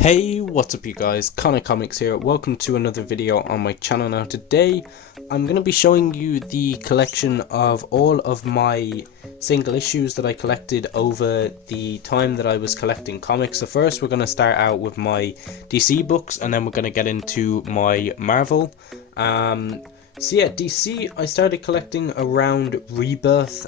Hey, what's up you guys, Gimmick Comics here. Welcome to another video on my channel. Now today I'm going to be showing you the collection of all of my single issues that I collected over the time that I was collecting comics. So first we're going to start out with my DC books, and then we're going to get into my Marvel. So yeah, DC I started collecting around Rebirth,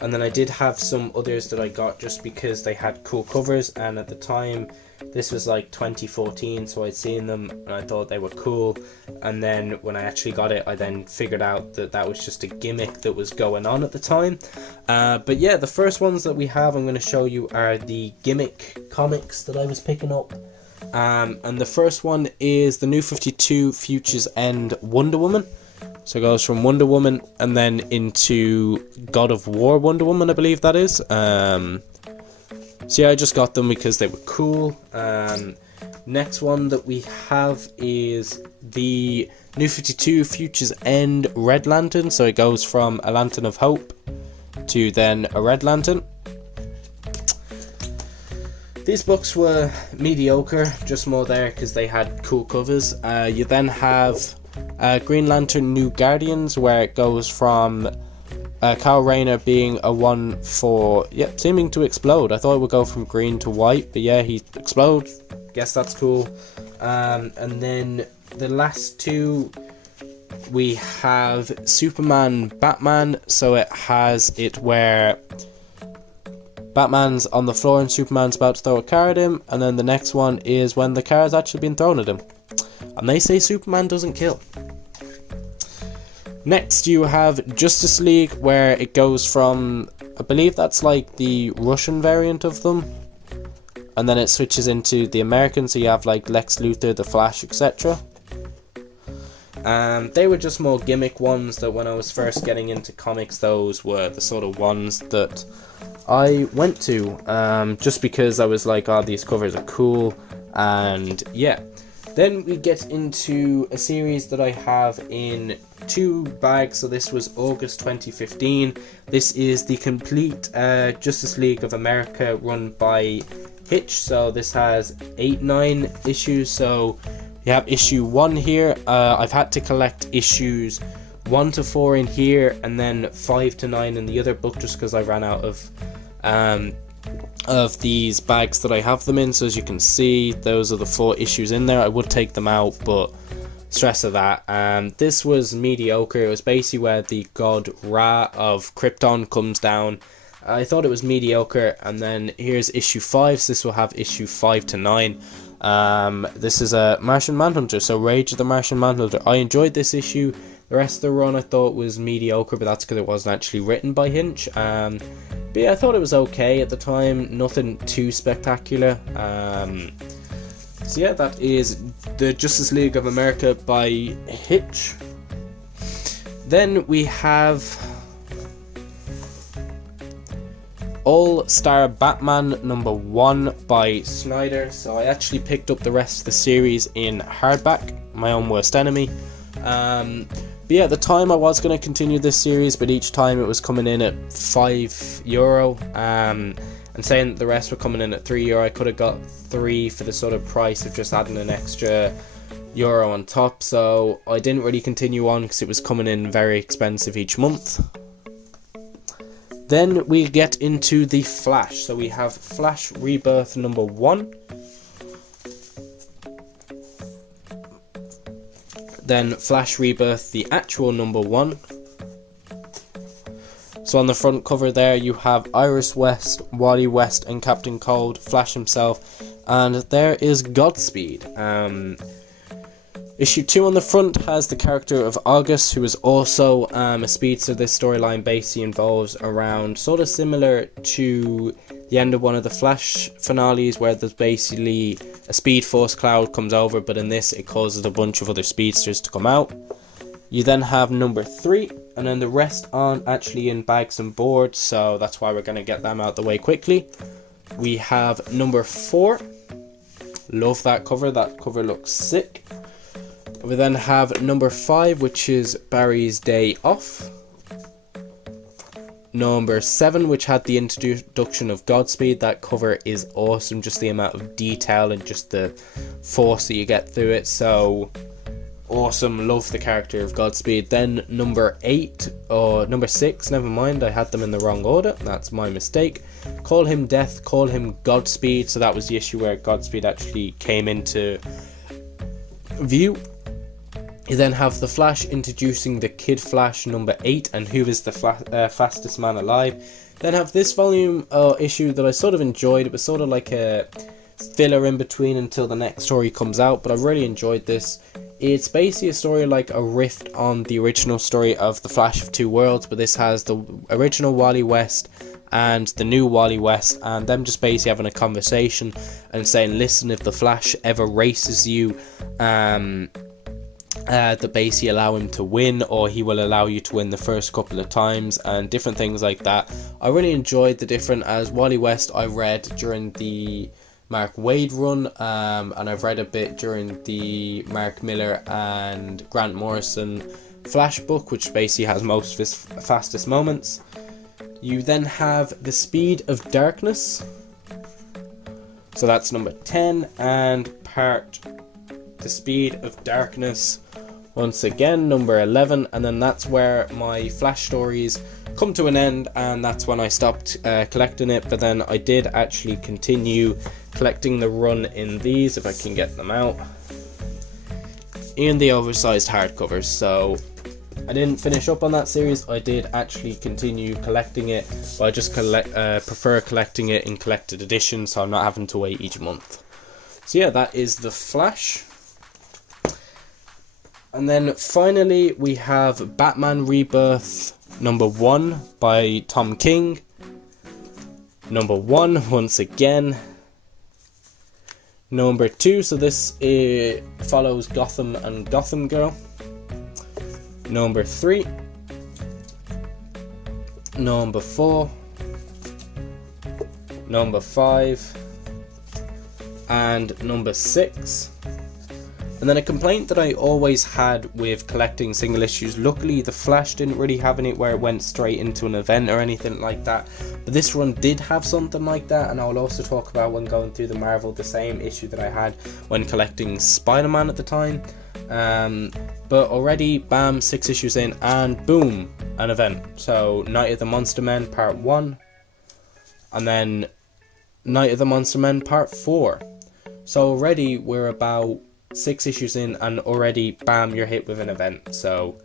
and then I did have some others that I got just because they had cool covers, and at the time this was like 2014, so I'd seen them and I thought they were cool, and then when I actually got it I then figured out that that was just a gimmick that was going on at the time. But yeah, the first ones that we have I'm going to show you are the Gimmick Comics that I was picking up. And the first one is the New 52 Futures End Wonder Woman. So it goes from Wonder Woman and then into God of War Wonder Woman, I believe that is. So yeah, I just got them because they were cool. Next one that we have is the New 52 Futures End Red Lantern. So it goes from a Lantern of Hope to then a Red Lantern. These books were mediocre, just more there because they had cool covers. You then have Green Lantern New Guardians, where it goes from Kyle Rayner being a one for seeming to explode. I thought it would go from green to white, but yeah, he explodes. Guess that's cool. And then the last two we have Superman Batman. So it has it where Batman's on the floor and Superman's about to throw a car at him, and then the next one is when the car has actually been thrown at him. And they say Superman doesn't kill. Next you have Justice League, where it goes from, I believe that's like the Russian variant of them, and then it switches into the American, so you have like Lex Luthor, The Flash, etc. They were just more gimmick ones that when I was first getting into comics, those were the sort of ones that I went to, just because I was like, oh, these covers are cool. And yeah, then we get into a series that I have in 2 bags. So this was August 2015. This is the complete Justice League of America run by Hitch. So this has 9 issues. So you have issue 1 here. I've had to collect issues 1 to 4 in here, and then 5 to 9 in the other book, just because I ran out of these bags that I have them in. So as you can see, those are the 4 issues in there. I would take them out, but stress of that. This was mediocre. It was basically where the god Ra of Krypton comes down. I thought it was mediocre, and then here's issue 5. So this will have issue 5 to 9. This is a Martian Manhunter, so Rage of the Martian Manhunter. I enjoyed this issue. The rest of the run I thought was mediocre, but that's because it wasn't actually written by Hinch. But yeah, I thought it was okay at the time, nothing too spectacular. So yeah, that is the Justice League of America by Hitch. Then we have All-Star Batman #1 by Snyder. So I actually picked up the rest of the series in hardback, my own worst enemy. But yeah, at the time I was going to continue this series, but each time it was coming in at €5, and saying that the rest were coming in at €3. I could have got 3 for the sort of price of just adding an extra euro on top, so I didn't really continue on because it was coming in very expensive each month. Then we get into the Flash. So we have Flash Rebirth #1. Then Flash Rebirth, the actual #1. So on the front cover there you have Iris West, Wally West and Captain Cold, Flash himself, and there is Godspeed. Issue 2 on the front has the character of August, who is also a speedster. This storyline basically involves around sort of similar to the end of one of the Flash finales, where there's basically a Speed Force cloud comes over, but in this it causes a bunch of other speedsters to come out. You then have number 3, and then the rest aren't actually in bags and boards, so that's why we're going to get them out the way quickly. We have number 4. Love that cover looks sick. We then have number 5, which is Barry's Day Off. number 7, which had the introduction of Godspeed. That cover is awesome, just the amount of detail and just the force that you get through it. So awesome, love the character of Godspeed. Then number 8, or number 6, never mind, I had them in the wrong order, that's my mistake. Call Him Death, Call Him Godspeed. So that was the issue where Godspeed actually came into view. You then have the Flash introducing the Kid Flash number 8 and who is the fastest man alive. Then have this volume issue that I sort of enjoyed. It was sort of like a filler in between until the next story comes out, but I really enjoyed this. It's basically a story like a rift on the original story of The Flash of Two Worlds, but this has the original Wally West and the new Wally West, and them just basically having a conversation and saying, listen, if the Flash ever races you, that basically allow him to win, or he will allow you to win the first couple of times, and different things like that. I really enjoyed the different, as Wally West I read during the Mark Waid run, and I've read a bit during the Mark Miller and Grant Morrison Flash book, which basically has most of his fastest moments. You then have The Speed of Darkness, so that's number 10, and The Speed of Darkness once again number 11, and then that's where my Flash stories come to an end, and that's when I stopped collecting it. But then I did actually continue collecting the run in these, if I can get them out, in the oversized hardcovers. So I didn't finish up on that series, I did actually continue collecting it, but I just prefer collecting it in collected editions, so I'm not having to wait each month. So yeah, that is the Flash. And then finally we have Batman Rebirth number 1 by Tom King. Number 1 once again. Number 2, so this follows Gotham and Gotham Girl. Number 3. Number 4. Number 5. And number 6. And then a complaint that I always had with collecting single issues, luckily the Flash didn't really have any where it went straight into an event or anything like that, but this run did have something like that, and I'll also talk about when going through the Marvel, the same issue that I had when collecting Spider-Man at the time. But already, bam, 6 issues in, and boom, an event. So Night of the Monster Men Part 1, and then Night of the Monster Men Part 4. So already we're about 6 issues in, and already bam, you're hit with an event. So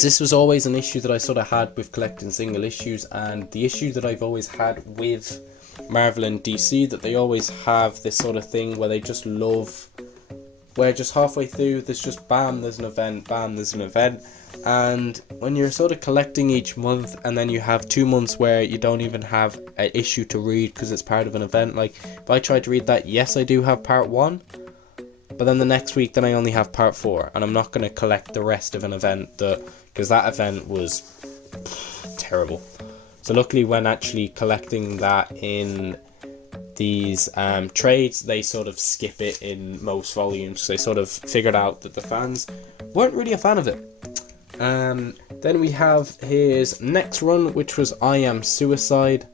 this was always an issue that I sort of had with collecting single issues, and the issue that I've always had with Marvel and DC, that they always have this sort of thing where they just love, where just halfway through there's just bam, there's an event, bam, there's an event. And when you're sort of collecting each month, and then you have 2 months where you don't even have an issue to read because it's part of an event, like if I try to read that, yes I do have part 1, but then the next week then I only have part 4, and I'm not going to collect the rest of an event, because that event was terrible. So luckily when actually collecting that in these trades, they sort of skip it in most volumes. They sort of figured out that the fans weren't really a fan of it. Then we have his next run, which was I Am Suicide.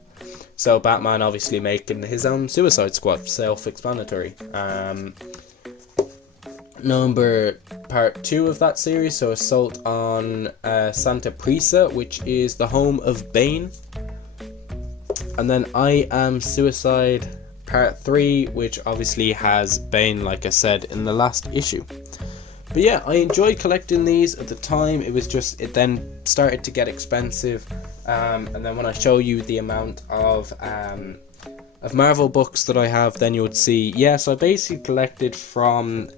So Batman obviously making his own Suicide Squad, self-explanatory. Part 2 of that series, so Assault on Santa Prisa, which is the home of Bane. And then I Am Suicide Part 3, which obviously has Bane, like I said in the last issue. But yeah, I enjoyed collecting these at the time. It was just, it then started to get expensive, and then when I show you the amount of Marvel books that I have, then you would see, yeah, so I basically collected from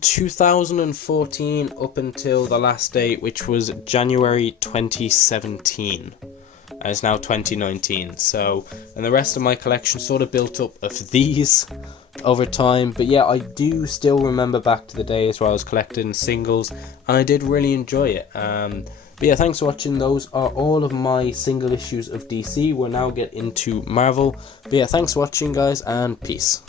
2014 up until the last date, which was January 2017. And it's now 2019, so, and the rest of my collection sort of built up of these over time. But yeah, I do still remember back to the days where I was collecting singles, and I did really enjoy it. But yeah, thanks for watching. Those are all of my single issues of DC. We'll now get into Marvel. But yeah, thanks for watching guys, and peace.